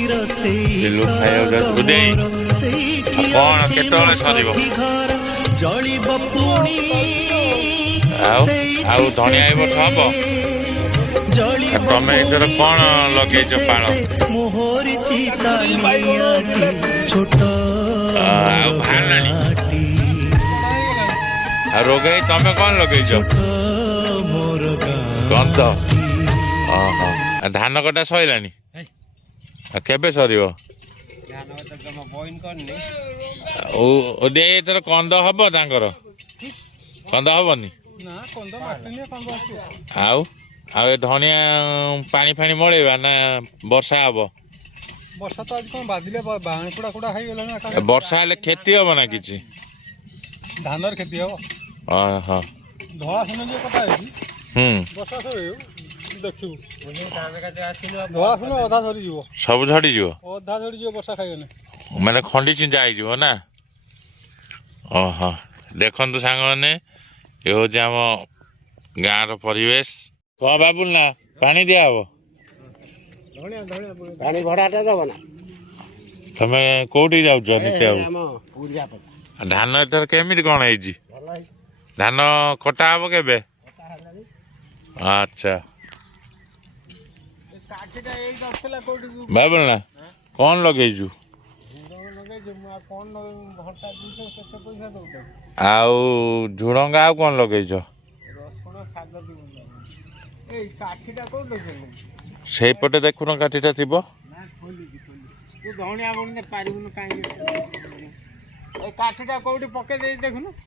ବିଲୁ ଖାଇବାକୁ ଯାଉଛୁ ଦେଇ କଣ କେତେବେଳେ ସରିବ ଆଉ ଆଉ ଧଣିଆ ଏ ବର୍ଷ ହବ ତମେ ଏଥର କଣ ଲଗେଇଛ ପାଳ ଆଉ ବାହାରିଲାଣି ଆଉ ରୋଗେଇ ତମେ କଣ ଲଗେଇଛ ଗନ୍ଧ ଓହୋ ଧାନ କଟା ସଇଲାଣି ଆଉ କେବେ ସରିବ ଏଥର କନ୍ଦ ହବ ତାଙ୍କର କନ୍ଦ ହବନି ଆଉ ଆଉ ଏ ଧଣିଆ ପାଣି ଫାଣି ମଳେଇବା ନା ବର୍ଷା ହବ ବର୍ଷା ତ ଆଜି କଣ ବାଜିଲେ ବାହାଣି କୁଡା ହେଇଗଲାଣି ବର୍ଷା ହେଲେ କ୍ଷତି ହବ ନା କିଛି ଧାନର କ୍ଷତି ହବ ଓହୋ ଧଳା ସୁନା ଯିଏ କଥା ହେଇଛି ବର୍ଷା ସରିବ ଦେଖିବୁ ଧଳା ସୁନା ଅଧା ଝଡ଼ିଯିବ ସବୁ ଝଡ଼ିଯିବ ଅଧା ଝଡ଼ିଯିବ ବର୍ଷା ଖାଇଗଲେ ମାନେ ଖଣ୍ଡି ଚିଞ୍ଚା ହେଇଯିବ ନା ଓହୋ ଦେଖନ୍ତୁ ସାଙ୍ଗମାନେ ଏ ହେଉଛି ଆମ ଗାଁର ପରିବେଶ କଣ ବାବୁଲ ନା ପାଣି ଦିଆହବ ପାଣି ଭଡ଼ାଟା ଦେବ ନା ତମେ କୋଉଠିକି ଯାଉଛ ନିତ୍ୟାକୁ ଧାନ ଏଥର କେମିତି କଣ ହେଇଛି ଧାନ କଟା ହବ କେବେ ଆଚ୍ଛା ବାବୁଲ ନା କଣ ଲଗେଇଛୁ ଆଉ ଝୁଡଙ୍ଗ ଆଉ କଣ ଲଗେଇଛ ସେଇପଟେ ଦେଖୁନ କାଠିଟା ଥିବ ଧଣିଆ ବୁଣିଲେ ପାରିବୁନି କାହିଁକି କାଠିଟା କୋଉଠି ପକେଇ ଦେଇ ଦେଖୁନୁ